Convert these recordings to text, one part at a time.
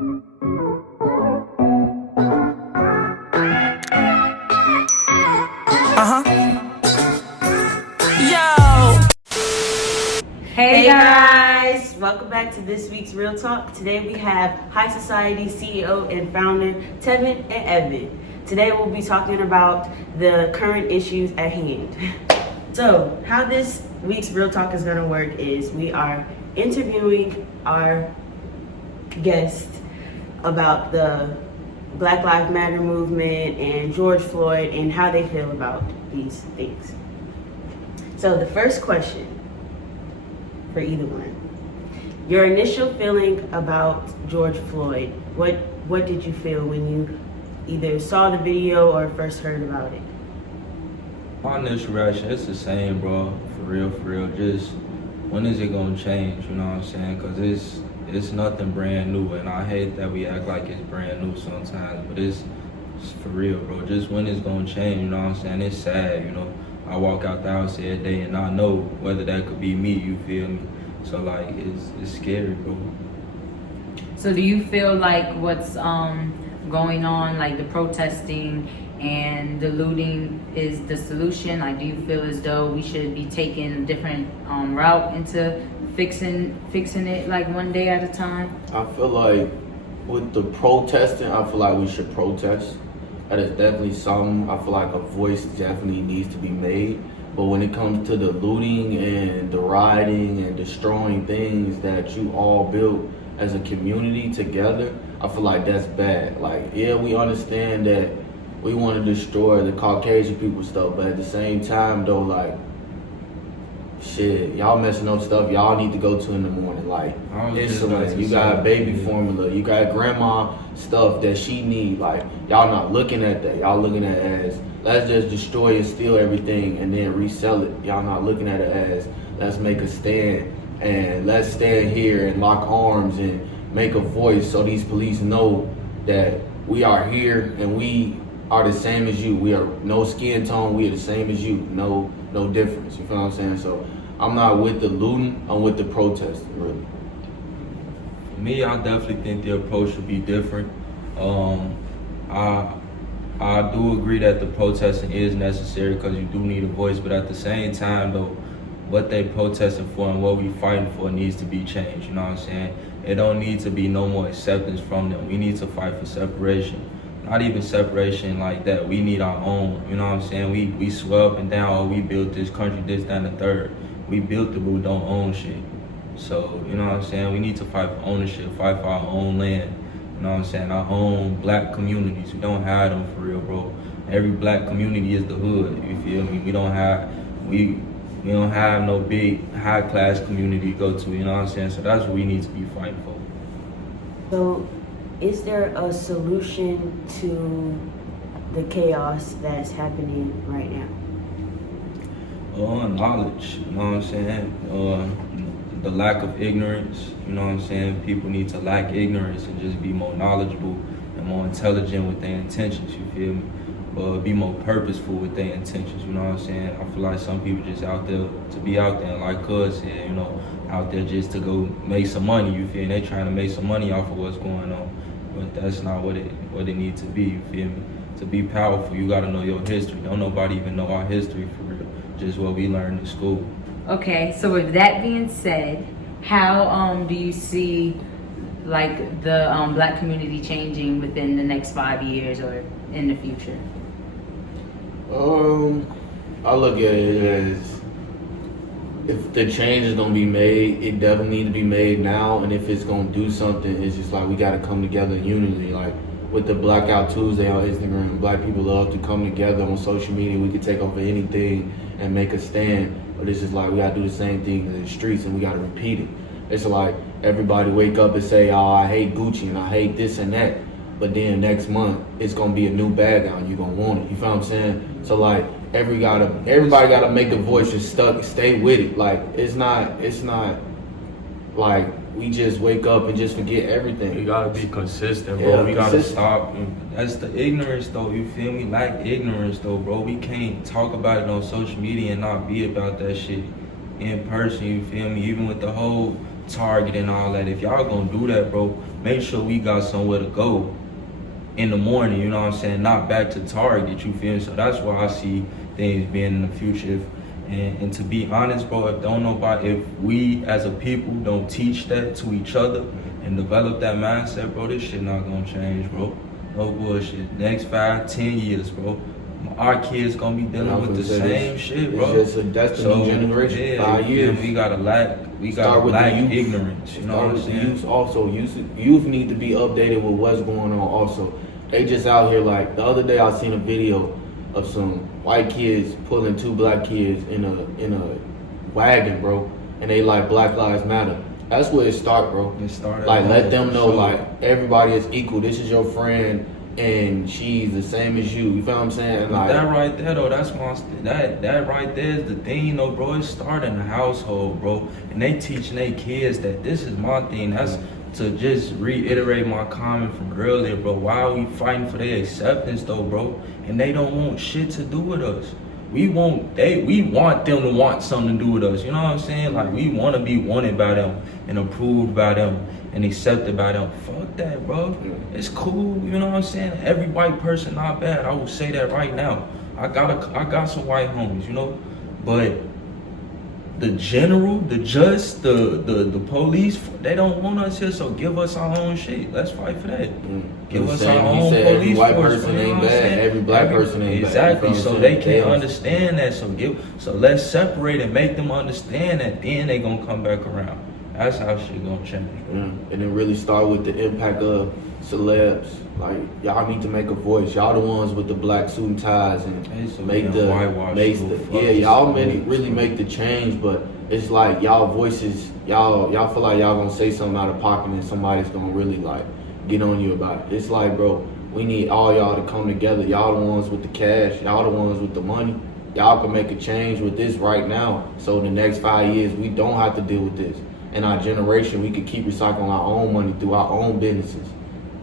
Hey guys, welcome back to this week's Real Talk. Today we have High Society CEO and founder Tevin and Evan. Today we'll be talking about the current issues at hand. So how this week's Real Talk is going to work is we are interviewing our guests about the Black Lives Matter movement and George Floyd and how they feel about these things. So the first question for either one. Your initial feeling about George Floyd, what did you feel when you either saw the video or first heard about it? My initial reaction, it's the same, bro. For real. Just, when is it gonna change, you know what I'm saying? Because it's nothing brand new, and I hate that we act like it's brand new sometimes, but it's for real, bro. Just when it's gonna change, you know what I'm saying? It's sad, you know? I walk out the house every day and I know whether that could be me, you feel me? So like, it's scary, bro. So do you feel like what's going on, like the protesting and the looting, is the solution? Like, do you feel as though we should be taking a different route into fixing it, like one day at a time? I feel like with the protesting, I feel like we should protest. That is definitely something. I feel like a voice definitely needs to be made. But when it comes to the looting and the rioting and destroying things that you all built as a community together, I feel like that's bad. Like, yeah, we understand that we want to destroy the Caucasian people stuff, but at the same time though, like, shit, y'all messing up stuff y'all need to go to in the morning. Like, insulin, you got baby formula, you got grandma stuff that she need. Like, y'all not looking at that. Y'all looking at it as, let's just destroy and steal everything and then resell it. Y'all not looking at it as, let's make a stand and let's stand here and lock arms and make a voice so these police know that we are here and we are the same as you. We are no skin tone, we are the same as you. No difference, you feel what I'm saying? So I'm not with the looting, I'm with the protesting, really. For me, I definitely think the approach should be different. I do agree that the protesting is necessary because you do need a voice, but at the same time though, what they protesting for and what we fighting for needs to be changed, you know what I'm saying? It don't need to be no more acceptance from them. We need to fight for separation. Not even separation like that. We need our own, you know what I'm saying? We swear up and down, oh, we built this country, this, that, and the third. We built it, but we don't own shit. So, you know what I'm saying? We need to fight for ownership, fight for our own land. You know what I'm saying? Our own black communities. We don't have them for real, bro. Every black community is the hood, you feel me? We don't have no big high class community to go to, you know what I'm saying? So that's what we need to be fighting for. So is there a solution to the chaos that's happening right now? Knowledge, you know what I'm saying? The lack of ignorance, you know what I'm saying? People need to lack ignorance and just be more knowledgeable and more intelligent with their intentions, you feel me? But be more purposeful with their intentions, you know what I'm saying? I feel like some people just out there to be out there, and like Cuz said, you know, out there just to go make some money, you feel me? They trying to make some money off of what's going on. But that's not what it needs to be, you feel me? To be powerful, you gotta know your history. Don't nobody even know our history for real, just what we learned in school. Okay, so with that being said, how do you see like the black community changing within the next 5 years or in the future? I look at it as, if the change is gonna be made, it definitely need to be made now. And if it's gonna do something, it's just like we gotta come together in unity. Like with the Blackout Tuesday on Instagram, black people love to come together on social media. We could take over anything and make a stand. But it's just like we gotta do the same thing in the streets and we gotta repeat it. It's like everybody wake up and say, oh, I hate Gucci and I hate this and that. But then next month, it's gonna be a new bag on. You're gonna want it. You feel what I'm saying? So like, everybody gotta make a voice and stay with it. Like, it's not like we just wake up and just forget everything. We gotta be consistent, bro. Yeah, we gotta stop. That's the ignorance, though. You feel me? Lack ignorance, though, bro. We can't talk about it on social media and not be about that shit in person. You feel me? Even with the whole Target and all that. If y'all gonna do that, bro, make sure we got somewhere to go in the morning, you know what I'm saying? Not back to Target, you feel me? So that's why I see things being in the future. And to be honest, bro, if we as a people don't teach that to each other and develop that mindset, bro, this shit not gonna change, bro. No bullshit. Next 5-10 years, bro, our kids gonna be dealing with the same shit, bro. It's just a destiny generation. Yeah, 5 years. We gotta lack ignorance. You know what I'm saying? Youth also, youth need to be updated with what's going on. Also, they just out here like the other day. I seen a video of some white kids pulling 2 black kids in a wagon, bro, and they like Black Lives Matter. That's where it started, bro. It started. Like let them know like everybody is equal. This is your friend. And she's the same as you. You feel what I'm saying? Like that right there, though. That's my that right there is the thing, though, bro. It started in the household, bro, and they teaching their kids that this is my thing. That's to just reiterate my comment from earlier, bro. Why are we fighting for their acceptance, though, bro? And they don't want shit to do with us. We want them to want something to do with us. You know what I'm saying? Like we want to be wanted by them and approved by them and accepted by them. Fuck that, bro. It's cool, you know what I'm saying? Every white person not bad. I will say that right now. I got some white homies, you know, but the general, the just, the police, they don't want us here. So give us our own shit. Let's fight for that. Give us our own police every white force. person You know ain't what I'm bad. saying? Every black person ain't exactly. bad. So they can't understand that. So let's separate and make them understand that. Then they gonna come back around. That's how shit gonna change. And it really start with the impact of celebs. Like y'all need to make a voice. Y'all the ones with the black suit and ties and y'all really make the change. But it's like y'all voices, y'all feel like y'all gonna say something out of pocket and somebody's gonna really like get on you about it. It's like, bro, we need all y'all to come together. Y'all the ones with the cash. Y'all the ones with the money. Y'all can make a change with this right now. So in the next 5 years, we don't have to deal with this. In our generation, we could keep recycling our own money through our own businesses.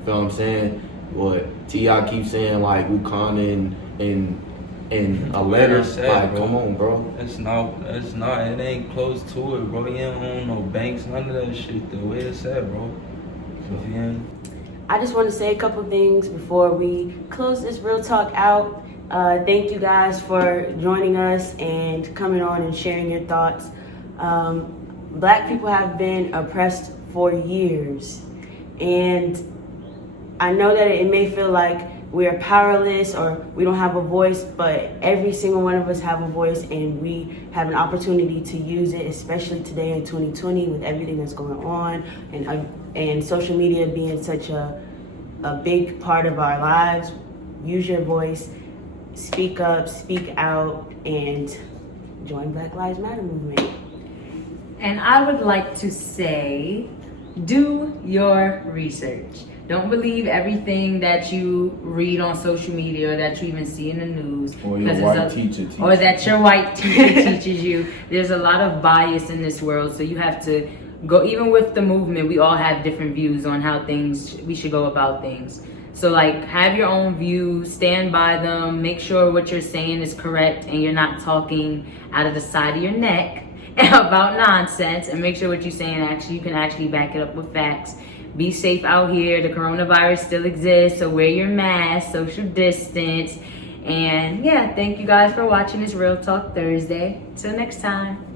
Feel what I'm saying? What T.I. keeps saying, like Wakanda and Atlanta. Like, bro, come on, bro. It's not. It ain't close to it, bro. You don't own no banks, none of that shit. The way it's at, bro. I just want to say a couple things before we close this real talk out. Thank you guys for joining us and coming on and sharing your thoughts. Black people have been oppressed for years, and I know that it may feel like we're powerless or we don't have a voice, but every single one of us have a voice, and we have an opportunity to use it, especially today in 2020 with everything that's going on and social media being such a big part of our lives. Use your voice, speak up, speak out, and join Black Lives Matter movement. And I would like to say, do your research. Don't believe everything that you read on social media or that you even see in the news. Or your white teacher teaches. Or that your white teacher teaches you. There's a lot of bias in this world, so you have to go, even with the movement, we all have different views on how we should go about things. So like, have your own views, stand by them, make sure what you're saying is correct and you're not talking out of the side of your neck about nonsense, and make sure what you're saying you can actually back it up with facts. Be safe out here. The coronavirus still exists, so wear your mask, social distance, and yeah, thank you guys for watching this Real Talk Thursday. Till next time.